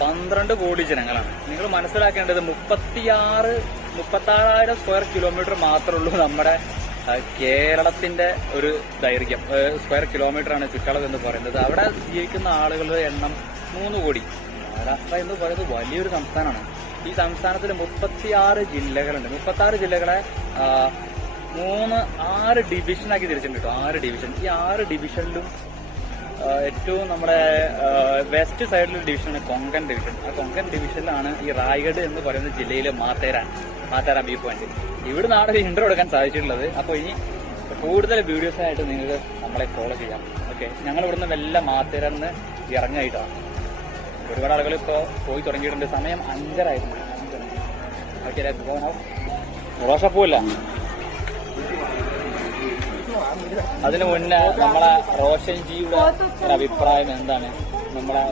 12 കോടി ജനങ്ങളാണ്. നിങ്ങൾ മനസ്സിലാക്കേണ്ടത് 36,000 സ്ക്വയർ കിലോമീറ്റർ മാത്രമേ ഉള്ളൂ നമ്മുടെ കേരളത്തിന്റെ ഒരു ദൈർഘ്യം. സ്ക്വയർ കിലോമീറ്റർ ആണ് ചുറ്റളവ് എന്ന് പറയുന്നത്. അവിടെ ജീവിക്കുന്ന ആളുകളുടെ എണ്ണം 3 കോടി. മഹാരാഷ്ട്ര എന്ന് പറയുന്നത് വലിയൊരു സംസ്ഥാനമാണ്. ഈ സംസ്ഥാനത്തിൽ 36 ജില്ലകളുണ്ട്. 36 ജില്ലകളെ 6 ഡിവിഷനാക്കി തിരിച്ചിട്ടുണ്ട് കേട്ടോ. 6 ഡിവിഷൻ. ഈ 6 ഡിവിഷനിലും ഏറ്റവും നമ്മുടെ വെസ്റ്റ് സൈഡിലൊരു ഡിവിഷനാണ് കൊങ്കൺ ഡിവിഷൻ. ആ കൊങ്കൺ ഡിവിഷനിലാണ് ഈ റായ്ഗഡ് എന്ന് പറയുന്ന ജില്ലയിലെ മാത്തേരാൻ വ്യൂ പോയിന്റ്. ഇവിടെ നാളെ ഇൻട്രോ എടുക്കാൻ സാധിച്ചിട്ടുള്ളത്. അപ്പോൾ ഇനി കൂടുതൽ വീഡിയോസായിട്ട് നിങ്ങൾക്ക് നമ്മളെ ഫോളോ ചെയ്യാം. ഓക്കെ, ഞങ്ങൾ ഇവിടുന്ന് വല്ല മാത്തേരാന്ന് ഇറങ്ങായിട്ടാണ്. ഒരുപാട് ആളുകൾ ഇപ്പോൾ പോയി തുടങ്ങിയിട്ടുണ്ട്. സമയം 5:30 ആയിരുന്നു. ഓക്കെ, റോഷപ്പൂല്ല. അതിനു മുന്നേ നമ്മളെ റോഷൻ ജിയുടെ ഒരു അഭിപ്രായം എന്താണ്? നമ്മളെ